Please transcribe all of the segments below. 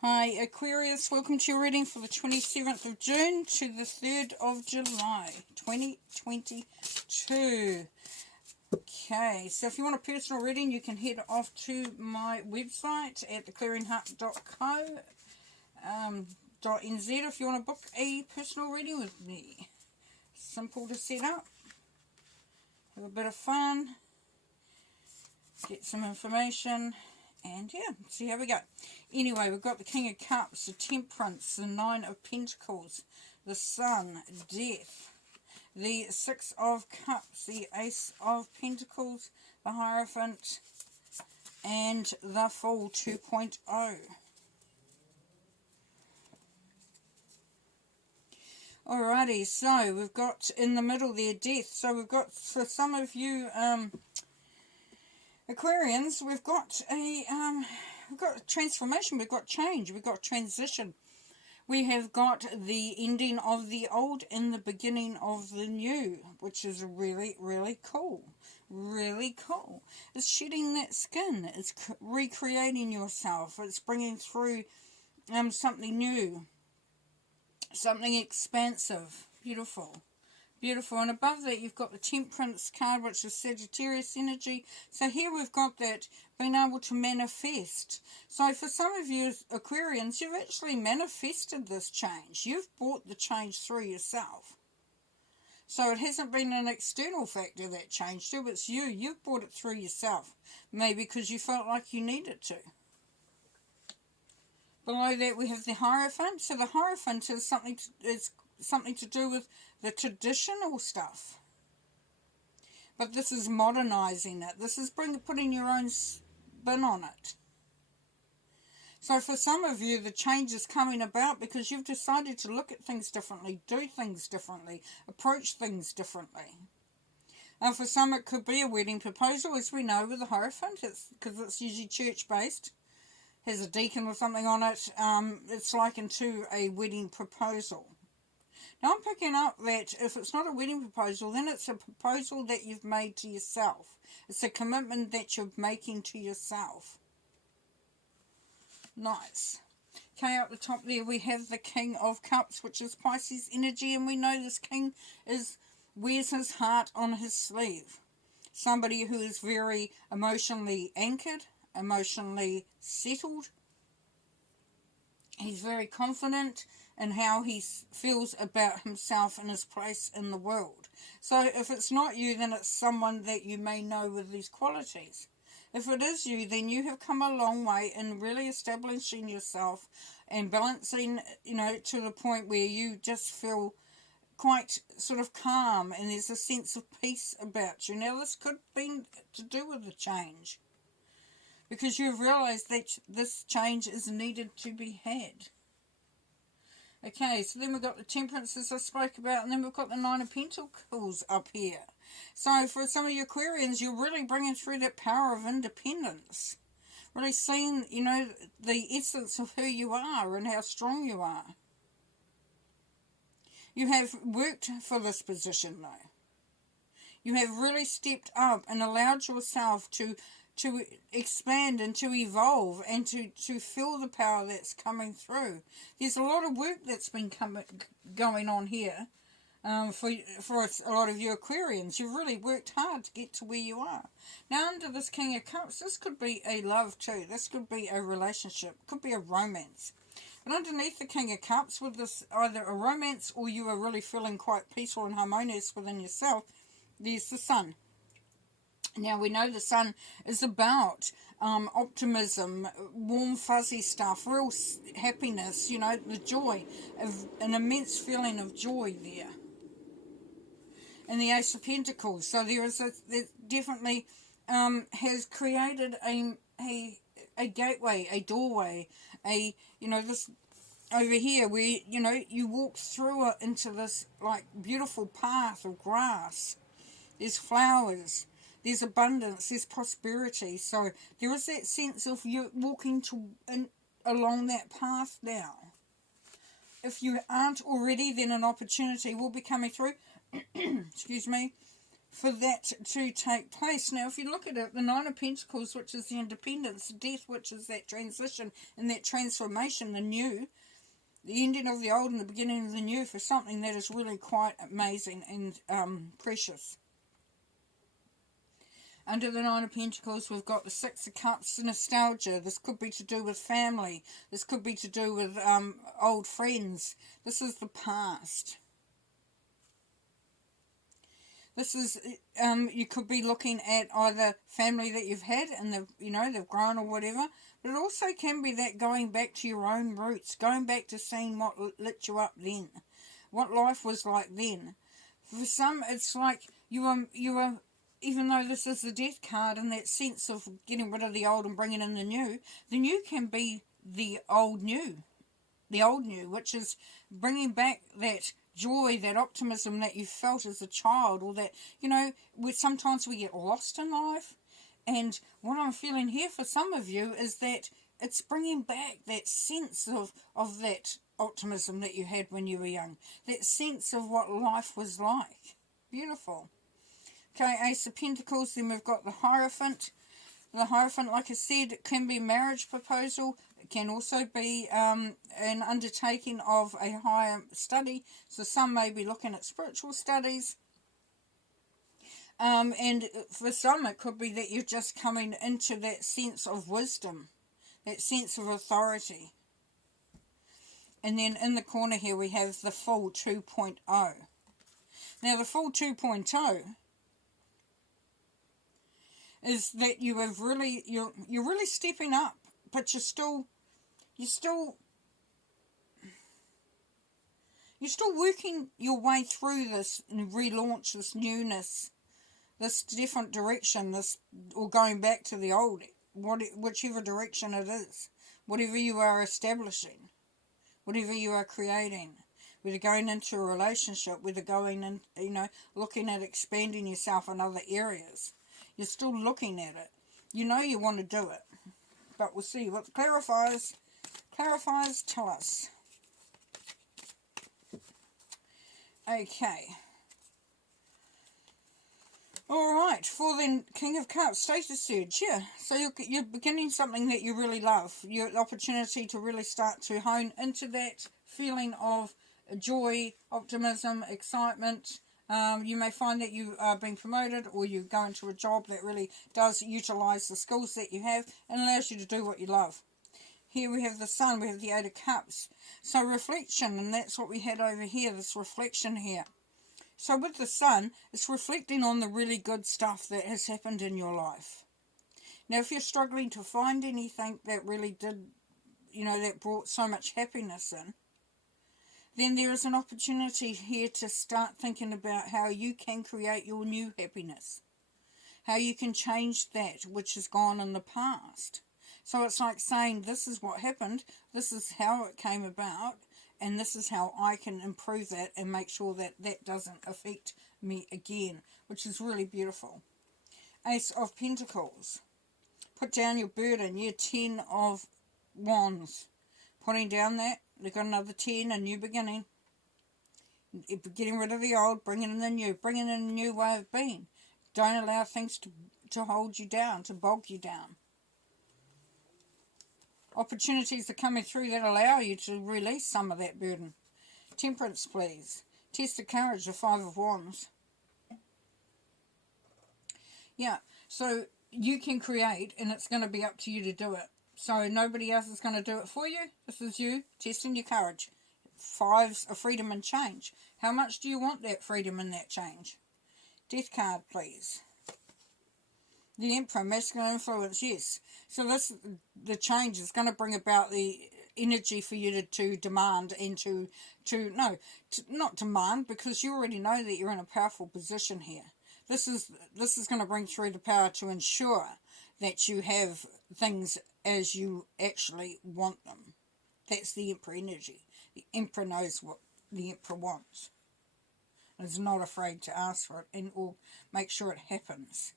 Hi Aquarius, welcome to your reading for the 27th of June to the 3rd of July 2022. Okay, so if you want a personal reading, you can head off to my website at theclearingheart.co.nz if you want to book a personal reading with me. Simple to set up, have a bit of fun, get some information, and yeah, see how we go. Anyway, we've got the King of Cups, the Temperance, the Nine of Pentacles, the Sun, Death, the Six of Cups, the Ace of Pentacles, the Hierophant, and the Fool 2.0. Alrighty, so we've got in the middle there Death. So we've got, for some of you Aquarians, we've got transformation, we've got change, we've got transition. We have got the ending of the old and the beginning of the new, which is really, really cool. Really cool. It's shedding that skin. It's recreating yourself. It's bringing through something new, something expansive. Beautiful. Beautiful. And above that you've got the Temperance card, which is Sagittarius energy. So here we've got that being able to manifest. So for some of you Aquarians, you've actually manifested this change. You've brought the change through yourself. So it hasn't been an external factor that changed you, it's you. You've brought it through yourself. Maybe because you felt like you needed to. Below that we have the Hierophant. So the Hierophant is something to do with the traditional stuff, but this is modernizing it. This is putting your own spin on it. So for some of you, the change is coming about because you've decided to look at things differently, do things differently, approach things differently. And for some, it could be a wedding proposal, as we know with the Hierophant, because it's usually church-based, has a deacon or something on it. It's likened to a wedding proposal. Now I'm picking up that if it's not a wedding proposal, then it's a proposal that you've made to yourself. It's a commitment that you're making to yourself. Nice. Okay, up the top there we have the King of Cups, which is Pisces energy, and we know this king wears his heart on his sleeve. Somebody who is very emotionally anchored, emotionally settled. He's very confident in how he feels about himself and his place in the world. So if it's not you, then it's someone that you may know with these qualities. If it is you, then you have come a long way in really establishing yourself and balancing, to the point where you just feel quite sort of calm and there's a sense of peace about you. Now this could be to do with the change, because you've realised that this change is needed to be had. Okay, so then we've got the Temperance as I spoke about, and then we've got the Nine of Pentacles up here. So for some of you Aquarians, you're really bringing through that power of independence. Really seeing, the essence of who you are and how strong you are. You have worked for this position though. You have really stepped up and allowed yourself to expand and to evolve and to feel the power that's coming through. There's a lot of work that's been going on here for a lot of you Aquarians. You've really worked hard to get to where you are. Now under this King of Cups, this could be a love too. This could be a relationship. It could be a romance. But underneath the King of Cups, with this either a romance or you are really feeling quite peaceful and harmonious within yourself, there's the Sun. Now we know the Sun is about optimism, warm fuzzy stuff, real happiness, the joy, an immense feeling of joy there. And the Ace of Pentacles, so there definitely has created a gateway, a doorway, this over here where, you walk through it into this like beautiful path of grass. There's flowers. There's abundance, there's prosperity. So there is that sense of you walking along that path now. If you aren't already, then an opportunity will be coming through. Excuse me. for that to take place. Now, if you look at it, the Nine of Pentacles, which is the independence, death, which is that transition and that transformation, the new, the ending of the old and the beginning of the new, for something that is really quite amazing and precious. Under the Nine of Pentacles, we've got the Six of Cups, nostalgia. This could be to do with family. This could be to do with old friends. This is the past. This is, you could be looking at either family that you've had and they've grown or whatever, but it also can be that going back to your own roots, going back to seeing what lit you up then, what life was like then. For some, it's like you are, even though this is the Death card and that sense of getting rid of the old and bringing in the new can be the old new, which is bringing back that joy, that optimism that you felt as a child, or that, sometimes we get lost in life. And what I'm feeling here for some of you is that it's bringing back that sense of that optimism that you had when you were young, that sense of what life was like. Beautiful. Okay, Ace of Pentacles, then we've got the Hierophant. The Hierophant, like I said, can be a marriage proposal. It can also be an undertaking of a higher study. So some may be looking at spiritual studies. And for some, it could be that you're just coming into that sense of wisdom, that sense of authority. And then in the corner here, we have the Fool 2.0. Now, the Fool 2.0 is that you're really stepping up, but you're still working your way through this relaunch, this newness, this different direction, or going back to the old, whichever direction it is, whatever you are establishing, whatever you are creating, whether going into a relationship, whether going in, looking at expanding yourself in other areas. You're still looking at it. You know you want to do it. But we'll see what the clarifiers tell us. Okay. Alright, for the King of Cups, status surge, yeah. So you're beginning something that you really love. Your opportunity to really start to hone into that feeling of joy, optimism, excitement. You may find that you are being promoted, or you go into a job that really does utilise the skills that you have and allows you to do what you love. Here we have the Sun, we have the Eight of Cups. So reflection, and that's what we had over here, this reflection here. So with the Sun, it's reflecting on the really good stuff that has happened in your life. Now, if you're struggling to find anything that really did, that brought so much happiness in, then there is an opportunity here to start thinking about how you can create your new happiness. How you can change that which has gone in the past. So it's like saying, this is what happened, this is how it came about, and this is how I can improve that and make sure that that doesn't affect me again, which is really beautiful. Ace of Pentacles. Put down your burden, your 10 of Wands. Putting down that, they've got another 10, a new beginning. Getting rid of the old, bringing in the new, bringing in a new way of being. Don't allow things to hold you down, to bog you down. Opportunities are coming through that allow you to release some of that burden. Temperance, please. Test of courage, the 5 of Wands. Yeah, so you can create, and it's going to be up to you to do it. So nobody else is going to do it for you. This is you testing your courage. 5s of freedom and change. How much do you want that freedom and that change? Death card, please. The Emperor, masculine influence, yes. So the change is going to bring about the energy for you to demand and not demand, because you already know that you're in a powerful position here. This is going to bring through the power to ensure that you have things as you actually want them. That's the Emperor energy. The Emperor knows what the Emperor wants. And is not afraid to ask for it or make sure it happens.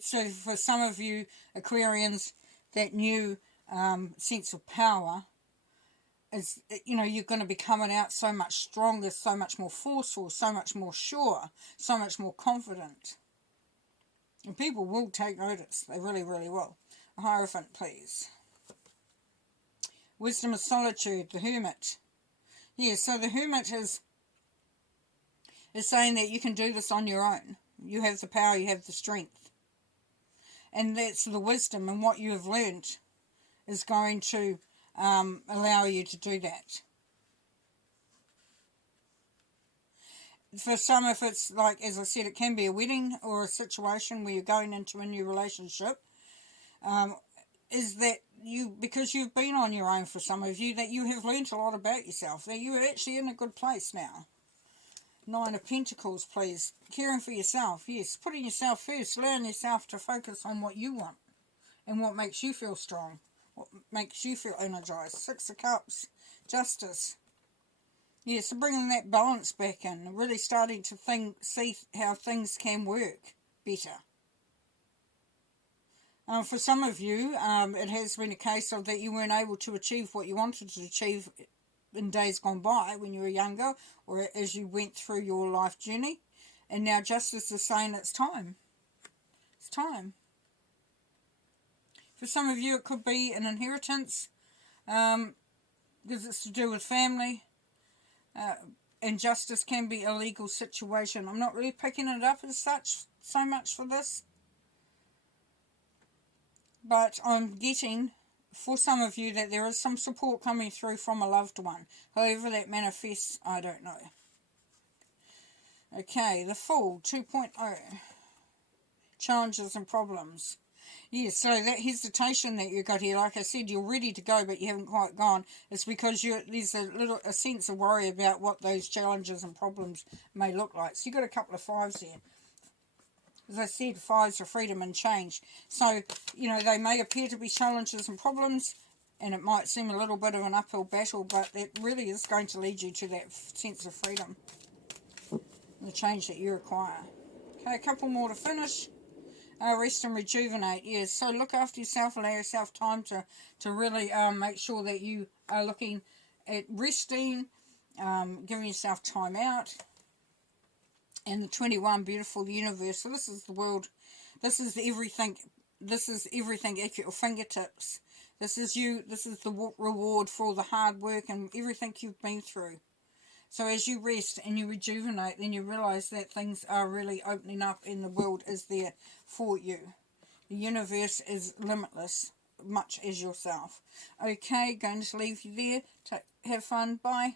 So for some of you Aquarians, that new sense of power is, you know, you're going to be coming out so much stronger, so much more forceful, so much more sure, so much more confident. And people will take notice. They really, really will. A Hierophant, please. Wisdom of Solitude, the Hermit. Yeah, so the Hermit is saying that you can do this on your own. You have the power, you have the strength. And that's the wisdom, and what you have learned is going to allow you to do that. For some, if it's like, as I said, it can be a wedding or a situation where you're going into a new relationship, is that you, because you've been on your own, for some of you, that you have learnt a lot about yourself, that you are actually in a good place now. Nine of Pentacles, please. Caring for yourself, yes. Putting yourself first, allowing yourself to focus on what you want and what makes you feel strong, what makes you feel energized. Six of Cups, Justice. Yeah, so bringing that balance back in, really starting to see how things can work better. For some of you, it has been a case of that you weren't able to achieve what you wanted to achieve in days gone by when you were younger, or as you went through your life journey. And now Justice is saying it's time. It's time. For some of you, it could be an inheritance, because it's to do with family. And justice can be a legal situation. I'm not really picking it up as such so much for this. But I'm getting, for some of you, that there is some support coming through from a loved one. However that manifests, I don't know. Okay, the Fool 2.0. Challenges and problems. Yes, so that hesitation that you got here, like I said, you're ready to go, but you haven't quite gone. It's because there's a sense of worry about what those challenges and problems may look like. So you've got a couple of fives here. As I said, fives are freedom and change. So, you know, they may appear to be challenges and problems, and it might seem a little bit of an uphill battle, but it really is going to lead you to that sense of freedom, the change that you require. Okay, a couple more to finish. Rest and rejuvenate, yes. So look after yourself, allow yourself time to really make sure that you are looking at resting, giving yourself time out. And the 21, beautiful, the universe. So this is the world. This is everything. This is everything at your fingertips. This is you. This is the reward for all the hard work and everything you've been through. So as you rest and you rejuvenate, then you realise that things are really opening up and the world is there for you. The universe is limitless, much as yourself. Okay, going to leave you there. Have fun. Bye.